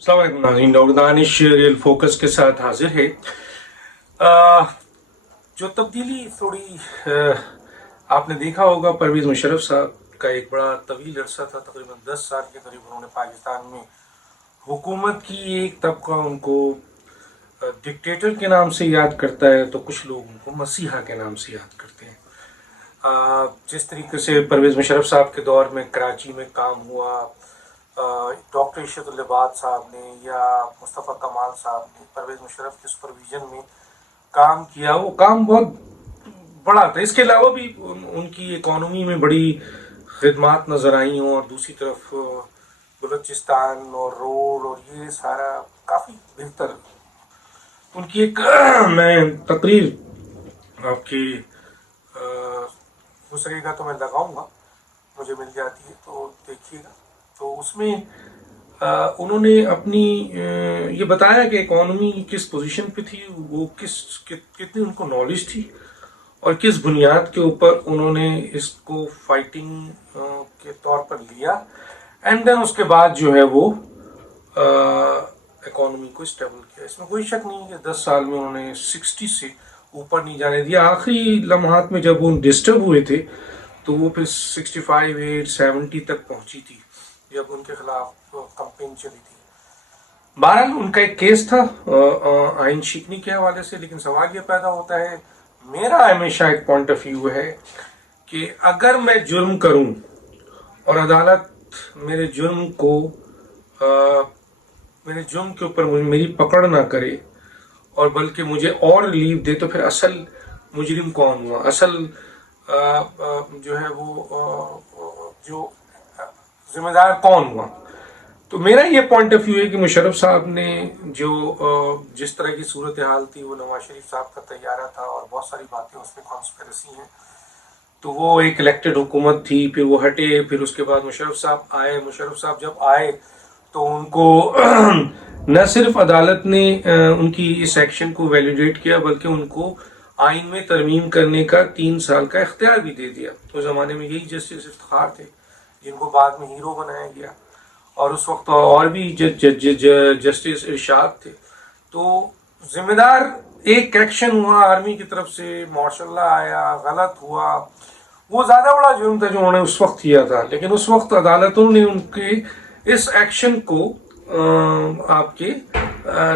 अस्सलाम वालेकुम नाज़रीन, डॉक्टर दानिश रियल फोकस के साथ हाजिर है। आ, जो तब्दीली थोड़ी आपने देखा होगा, परवेज़ मुशर्रफ साहब का एक बड़ा तवील अरसा था, तकरीबन 10 साल के करीब उन्होंने पाकिस्तान में हुकूमत की। एक तबका उनको डिक्टेटर के नाम से याद करता है, तो कुछ लोग उनको मसीहा के नाम से याद करते हैं। जिस तरीके से परवेज़ मुशर्रफ साहब के दौर में कराची में काम हुआ, डॉक्टर इशरत लिबाद साहब ने या मुस्तफ़ा कमाल साहब ने परवेज़ मुशर्रफ के सुपरविजन में काम किया, वो काम बहुत बड़ा था। इसके अलावा भी उनकी इकॉनमी में बड़ी खिदमात नज़र आई हों, और दूसरी तरफ बलूचिस्तान और रोड और ये सारा काफ़ी बेहतर। उनकी एक मैं तकरीर आपकी हो सकेगा तो मैं लगाऊंगा, मुझे मिल जाती है तो देखिएगा। तो उसमें उन्होंने अपनी ये बताया कि इकॉनमी किस पोजीशन पे थी, वो कितनी उनको नॉलेज थी, और किस बुनियाद के ऊपर उन्होंने इसको फाइटिंग के तौर पर लिया। एंड देन उसके बाद जो है वो इकॉनमी को स्टेबल किया। इसमें कोई शक नहीं कि 10 साल में उन्होंने 60 से ऊपर नहीं जाने दिया। आखिरी लम्हात में जब वो डिस्टर्ब हुए थे तो वो फिर 65, 8, 70 तक पहुंची थी, जब उनके खिलाफ कंपेन चली थी। बहरहाल उनका एक केस था आइन शिकनी के हवाले से, लेकिन सवाल ये पैदा होता है, मेरा हमेशा एक पॉइंट ऑफ व्यू है कि अगर मैं जुर्म करूं और अदालत मेरे जुर्म के ऊपर मेरी पकड़ ना करे और बल्कि मुझे और रिलीफ दे, तो फिर असल मुजरिम कौन हुआ, असल जो है वो जो जिम्मेदार कौन हुआ। तो मेरा ये पॉइंट ऑफ व्यू है कि मुशर्रफ साहब ने जो जिस तरह की सूरत हाल थी, वो नवाज शरीफ साहब का तैयारा था और बहुत सारी बातें उसमें कॉन्स्पिरेसी हैं। तो वो एक इलेक्टेड हुकूमत थी, फिर वो हटे, फिर उसके बाद मुशर्रफ साहब आए। मुशर्रफ साहब जब आए तो उनको न सिर्फ अदालत ने उनकी इस एक्शन को वैलिडेट किया, बल्कि उनको आइन में तरमीम करने का 3 साल का इख्तियार भी दे दिया। तो ज़माने में यही जस्टिस इफ्तिखार थे, जिनको बाद में हीरो बनाया गया, और उस वक्त और भी जस्टिस इरशाद थे। तो जिम्मेदार एक एक्शन हुआ आर्मी की तरफ से, मार्शल लॉ आया, गलत हुआ, वो ज़्यादा बड़ा जुर्म था जो उन्होंने उस वक्त किया था। लेकिन उस वक्त अदालतों ने उनके इस एक्शन को आपके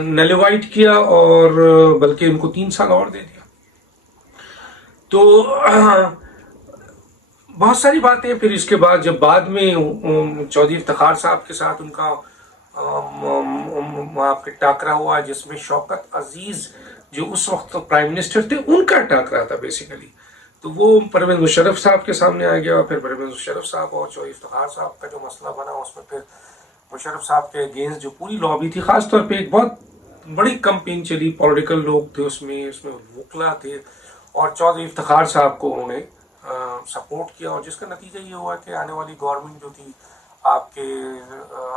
नलिफाइड किया, और बल्कि उनको 3 साल और दे दिया। तो बहुत सारी बातें। फिर इसके बाद जब बाद में चौधरी इफ्तिखार साहब के साथ उनका आपके टाकरा हुआ, जिसमें शौकत अजीज जो उस वक्त प्राइम मिनिस्टर थे, उनका टाकरा था बेसिकली, तो वो परवेज़ मुशर्रफ साहब के सामने आ गया। फिर परवेज़ मुशर्रफ साहब और चौधरी इफ्तिखार साहब का जो मसला बना, उसमें फिर मुशर्रफ साहब के अगेंस्ट जो पूरी लॉबी थी, खासतौर पर एक बहुत बड़ी कंपेन चली, पॉलिटिकल लोग थे उसमें वकला थे, और चौधरी इफ्तिखार साहब को उन्होंने सपोर्ट किया, और जिसका नतीजा ये हुआ कि आने वाली गवर्नमेंट जो थी आपके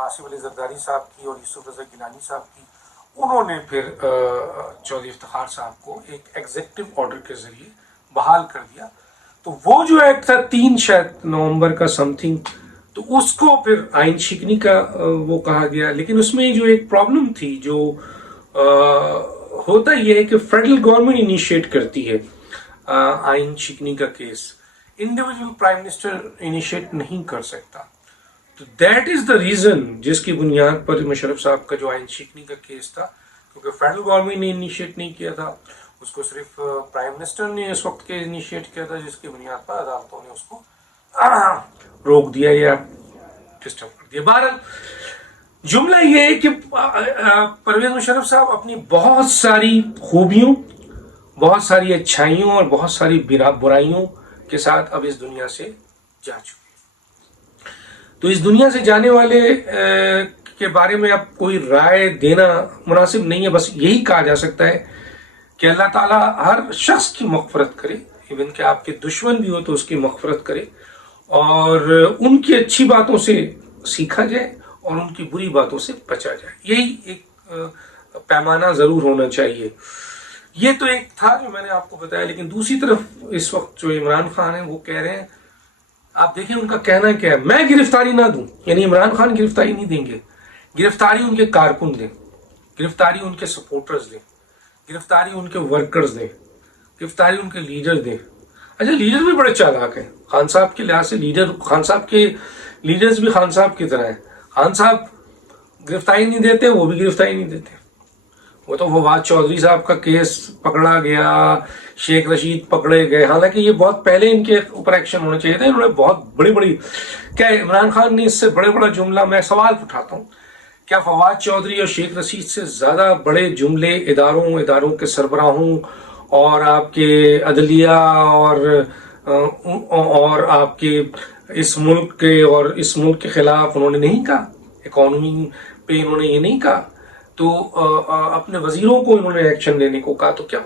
आसिफ अली जरदारी साहब की और यूसुफ रज़ा गिलानी साहब की, उन्होंने फिर चौधरी इफ्तिखार साहब को एक एग्जीक्यूटिव ऑर्डर के जरिए बहाल कर दिया। तो वो जो एक्ट था 3 शायद नवंबर का समथिंग, तो उसको फिर आइन शिकनी का वो कहा गया। लेकिन उसमें जो एक प्रॉब्लम थी, जो होता ये है कि फेडरल गवर्नमेंट इनिशिएट करती है आइन शिकनी का case, individual prime minister initiate नहीं कर सकता। तो दैट इज द रीजन जिसकी बुनियाद पर मुशर्रफ साहब का जो आइन शिकनी का केस था, क्योंकि फेडरल गवर्नमेंट ने इनिशिएट नहीं किया था, उसको सिर्फ प्राइम मिनिस्टर ने इस वक्त के इनिशिएट किया था, जिसकी बुनियाद पर अदालतों ने उसको रोक दिया या डिस्टर्ब कर दिया। बहरहाल जुमला ये है कि परवेज़ मुशर्रफ साहब अपनी बहुत सारी खूबियों, बहुत सारी अच्छाइयों और बहुत सारी बुराइयों के साथ अब इस दुनिया से जा चुके। तो इस दुनिया से जाने वाले के बारे में अब कोई राय देना मुनासिब नहीं है। बस यही कहा जा सकता है कि अल्लाह ताला हर शख्स की मग़फ़िरत करे, इवन कि आपके दुश्मन भी हो तो उसकी मग़फ़िरत करे, और उनकी अच्छी बातों से सीखा जाए और उनकी बुरी बातों से बचा जाए। यही एक पैमाना ज़रूर होना चाहिए। ये तो एक था जो मैंने आपको बताया। लेकिन दूसरी तरफ इस वक्त जो इमरान खान है, वो कह रहे हैं, आप देखिए उनका कहना क्या है, मैं गिरफ्तारी ना दूं, यानी इमरान खान गिरफ्तारी नहीं देंगे, गिरफ्तारी उनके कारकुन दें, गिरफ्तारी उनके सपोर्टर्स दें, गिरफ्तारी उनके वर्कर्स दें, गिरफ्तारी उनके लीडर दें। अच्छा, लीडर भी बड़े चालाक हैं खान साहब के लिहाज से। लीडर, खान साहब के लीडर्स भी खान साहब की तरह हैं। खान साहब गिरफ्तारी नहीं देते, वो भी गिरफ्तारी नहीं देते। वो तो फवाद चौधरी साहब का केस पकड़ा गया, शेख रशीद पकड़े गए, हालांकि ये बहुत पहले इनके ऊपर एक्शन होने चाहिए था। इन्होंने बहुत बड़ी बड़ी, क्या इमरान खान ने इससे बड़े बड़ा जुमला, मैं सवाल उठाता हूँ, क्या फवाद चौधरी और शेख रशीद से ज्यादा बड़े जुमले इदारों के सरबराहों और आपके अदलिया और आपके इस मुल्क के और इस मुल्क के खिलाफ उन्होंने नहीं कहा? इकोनॉमी पे इन्होंने ये नहीं कहा, तो अपने वजीरों को इन्होंने एक्शन लेने को कहा, तो क्या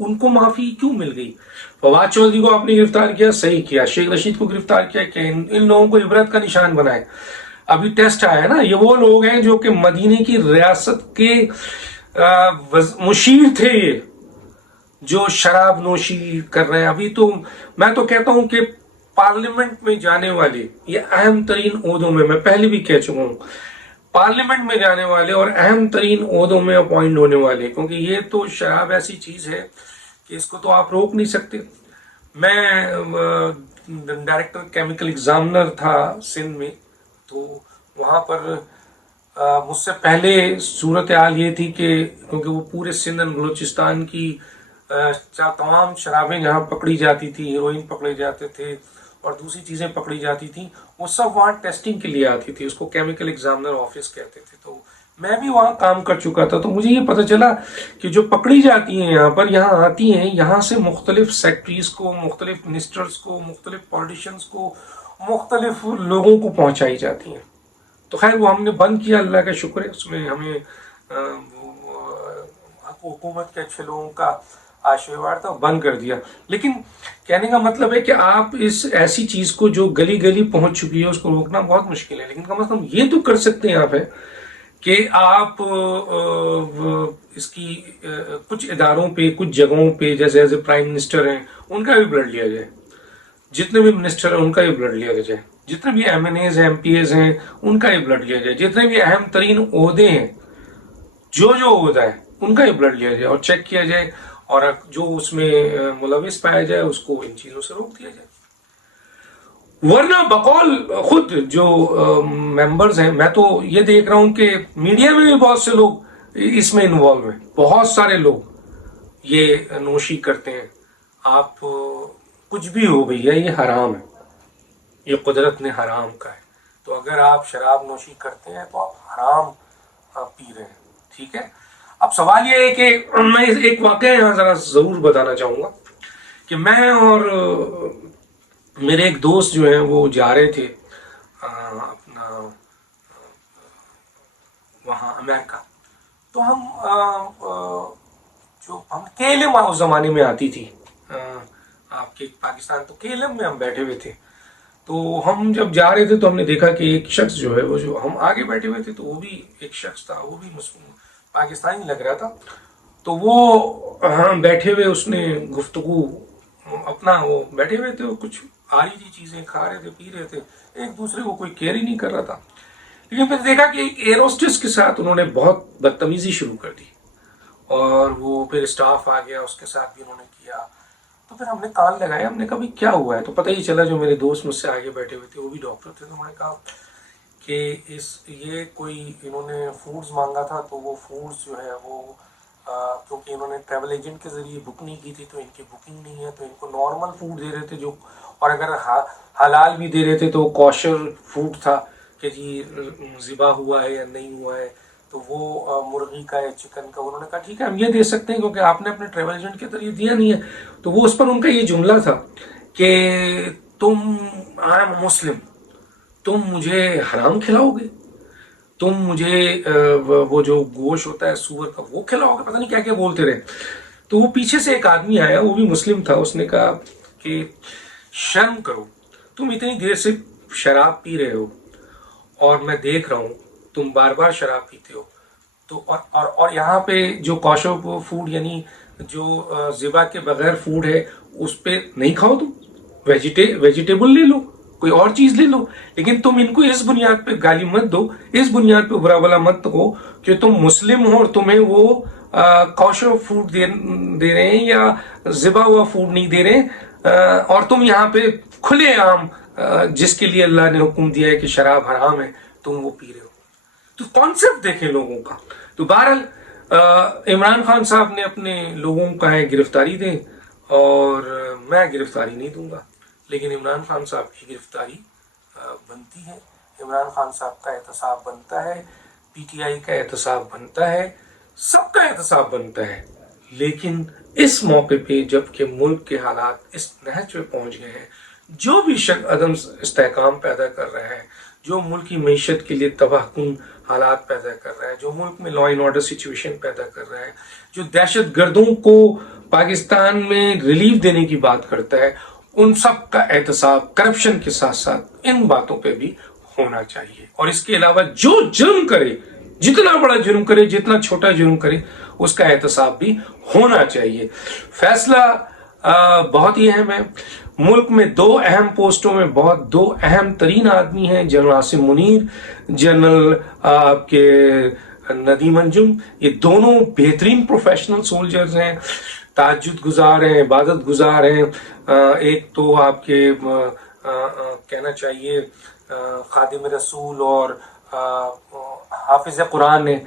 उनको माफी क्यों मिल गई? फवाद चौधरी को आपने गिरफ्तार किया, सही किया। शेख रशीद को गिरफ्तार किया, क्या इन लोगों को इबरत का निशान बनाए? अभी टेस्ट आया है ना, ये वो लोग हैं जो कि मदीने की रियासत के मुशीर थे, ये जो शराब नोशी कर रहे हैं। अभी तो मैं तो कहता हूं कि पार्लियामेंट में जाने वाले ये अहम तरीन ओहदों में, मैं पहले भी कह चुका हूं, पार्लियामेंट में जाने वाले और अहम तरीन ओहदों में अपॉइंट होने वाले, क्योंकि ये तो शराब ऐसी चीज है कि इसको तो आप रोक नहीं सकते। मैं डायरेक्टर केमिकल एग्जामिनर था सिंध में, तो वहाँ पर मुझसे पहले सूरत हाल ये थी कि क्योंकि वो पूरे सिंध और बलूचिस्तान की तमाम शराबें जहाँ पकड़ी जाती थी, हीरोइन पकड़े जाते थे और दूसरी चीज़ें पकड़ी जाती थी, वो सब वहाँ टेस्टिंग के लिए आती थी। उसको केमिकल एग्जामिनर ऑफिस कहते थे। तो मैं भी वहाँ काम कर चुका था, तो मुझे ये पता चला कि जो पकड़ी जाती हैं यहाँ पर, यहाँ आती हैं, यहाँ से मुख्तलिफ सेक्रेटरीज को, मुख्तलिफ मिनिस्टर्स को, मुख्तलिफ पॉलिटिशियंस को, मुख्तलिफ लोगों को पहुँचाई जाती हैं। तो खैर वो हमने बंद किया, अल्लाह का शुक्र है, उसमें हमें हुकूमत के अच्छे लोगों का आशीर्वाद था, बंद कर दिया। लेकिन कहने का मतलब है कि आप इस ऐसी चीज को जो गली गली पहुंच चुकी है उसको रोकना बहुत मुश्किल है। लेकिन कम से कम ये तो कर सकते हैं आप है कि आप इसकी कुछ इदारों पे, कुछ जगहों पे, जैसे एज ए प्राइम मिनिस्टर हैं उनका भी ब्लड लिया जाए, जितने भी मिनिस्टर हैं उनका भी ब्लड लिया जाए, जितने भी MNAs हैं, MPAs हैं उनका भी ब्लड लिया जाए, जितने भी अहम तरीन ओहदे हैं, जो ओहदा है उनका भी ब्लड लिया जाए और चेक किया जाए, और जो उसमें मुलविस पाया जाए उसको इन चीजों से रोक दिया जाए। वरना बकौल खुद जो मेंबर्स हैं, मैं तो ये देख रहा हूं कि मीडिया में भी बहुत से लोग इसमें इन्वॉल्व हैं, बहुत सारे लोग ये नोशी करते हैं। आप कुछ भी हो भैया, ये हराम है, ये कुदरत ने हराम का है। तो अगर आप शराब नोशी करते हैं तो आप हराम पी रहे हैं, ठीक है। अब सवाल ये है कि मैं एक वाकया यहाँ जरा जरूर बताना चाहूंगा कि मैं और मेरे एक दोस्त जो हैं वो जा रहे थे अपना वहाँ अमेरिका। तो हम जो हम KLM उस जमाने में आती थी आपके पाकिस्तान, तो KLM में हम बैठे हुए थे। तो हम जब जा रहे थे तो हमने देखा कि एक शख्स जो है वो, जो हम आगे बैठे हुए थे तो वो भी एक शख्स था, वो भी मुस्लिम पाकिस्तानी लग रहा था। तो वो हाँ बैठे हुए, उसने गुफ्तगू अपना, वो बैठे हुए थे, वो कुछ आ रही थी चीजें, खा रहे थे, पी रहे थे, एक दूसरे को कोई केयर ही नहीं कर रहा था। लेकिन फिर देखा कि एक एयर होस्टेस के साथ उन्होंने बहुत बदतमीजी शुरू कर दी, और वो फिर स्टाफ आ गया, उसके साथ भी उन्होंने किया। तो फिर हमने कान लगाए, हमने कहा भाई क्या हुआ है? तो पता ही चला जो मेरे दोस्त मुझसे आगे बैठे हुए थे वो भी डॉक्टर थे। तो उन्होंने कहा कि ये कोई इन्होंने फूड्स मांगा था, तो वो फूड्स जो है वो क्योंकि इन्होंने ट्रैवल एजेंट के जरिए बुक नहीं की थी तो इनकी बुकिंग नहीं है, तो इनको नॉर्मल फूड दे रहे थे जो, और अगर हलाल भी दे रहे थे तो कॉशर फूड था कि जी ज़िबा हुआ है या नहीं हुआ है, तो वो मुर्गी का या चिकन का। उन्होंने कहा ठीक है हम ये दे सकते हैं क्योंकि आपने अपने ट्रैवल एजेंट के जरिए दिया नहीं है। तो वो उस पर उनका ये जुमला था कि आई एम मुस्लिम, तुम मुझे हराम खिलाओगे, तुम मुझे वो जो गोश्त होता है सूअर का वो खिलाओगे, पता नहीं क्या क्या बोलते रहे। तो वो पीछे से एक आदमी आया, वो भी मुस्लिम था, उसने कहा कि शर्म करो, तुम इतनी देर से शराब पी रहे हो और मैं देख रहा हूँ तुम बार बार शराब पीते हो, तो और यहाँ पे जो कॉशर फूड यानी जो ज़िबा के बगैर फूड है उस पे नहीं खाओ, तुम वेजिटेबल ले लो, کوئی اور چیز لے لو، لیکن تم ان کو اس بنیاد پہ گالی مت دو، اس بنیاد پہ برا بلا مت کہو کہ تم مسلم ہو اور تمہیں وہ کوشر فوڈ دے رہے ہیں یا ذبح ہوا فوڈ نہیں دے رہے، اور تم یہاں پہ کھلے عام جس کے لیے اللہ نے حکم دیا ہے کہ شراب حرام ہے تم وہ پی رہے ہو۔ تو کانسیپٹ دیکھیں لوگوں کا۔ تو بہرحال عمران خان صاحب نے اپنے لوگوں کا ہے گرفتاری دیں، اور میں گرفتاری نہیں دوں گا، لیکن عمران خان صاحب کی گرفتاری بنتی ہے، عمران خان صاحب کا احتساب بنتا ہے، پی ٹی آئی کا احتساب بنتا ہے، سب کا احتساب بنتا ہے۔ لیکن اس موقع پہ جب کہ ملک کے حالات اس نہج پہ پہنچ گئے ہیں، جو بھی شخص عدم استحکام پیدا کر رہا ہے، جو ملک کی معیشت کے لیے تباہ کن حالات پیدا کر رہا ہے، جو ملک میں لا اینڈ آرڈر سچویشن پیدا کر رہا ہے، جو دہشت گردوں کو پاکستان میں ریلیف دینے کی بات کرتا ہے، ان سب کا احتساب کرپشن کے ساتھ ساتھ ان باتوں پہ بھی ہونا چاہیے۔ اور اس کے علاوہ جو جرم کرے، جتنا بڑا جرم کرے، جتنا چھوٹا جرم کرے، اس کا احتساب بھی ہونا چاہیے۔ فیصلہ بہت ہی اہم ہے۔ ملک میں دو اہم پوسٹوں میں دو اہم ترین آدمی ہیں، جنرل عاصم منیر، جنرل آپ کے ندیم انجم، یہ دونوں بہترین پروفیشنل سولجرز ہیں، تہجد گزار ہیں، عبادت گزار ہیں۔ ایک تو آپ کے کہنا چاہیے خادم رسول اور حافظ قرآن ہیں۔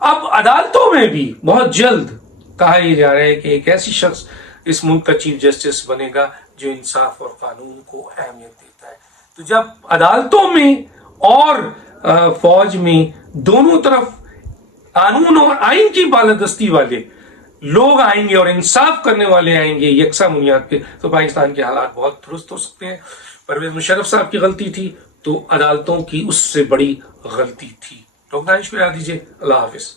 اب عدالتوں میں بھی بہت جلد کہا یہ جا رہا ہے کہ ایک ایسی شخص اس ملک کا چیف جسٹس بنے گا جو انصاف اور قانون کو اہمیت دیتا ہے۔ تو جب عدالتوں میں اور فوج میں دونوں طرف قانون اور آئین کی بالادستی والے لوگ آئیں گے اور انصاف کرنے والے آئیں گے یکساں بنیاد پہ، تو پاکستان کے حالات بہت درست ہو سکتے ہیں۔ پرویز مشرف صاحب کی غلطی تھی تو عدالتوں کی اس سے بڑی غلطی تھی۔ ڈاکٹر دانش کو یاد دیجیے۔ اللہ حافظ۔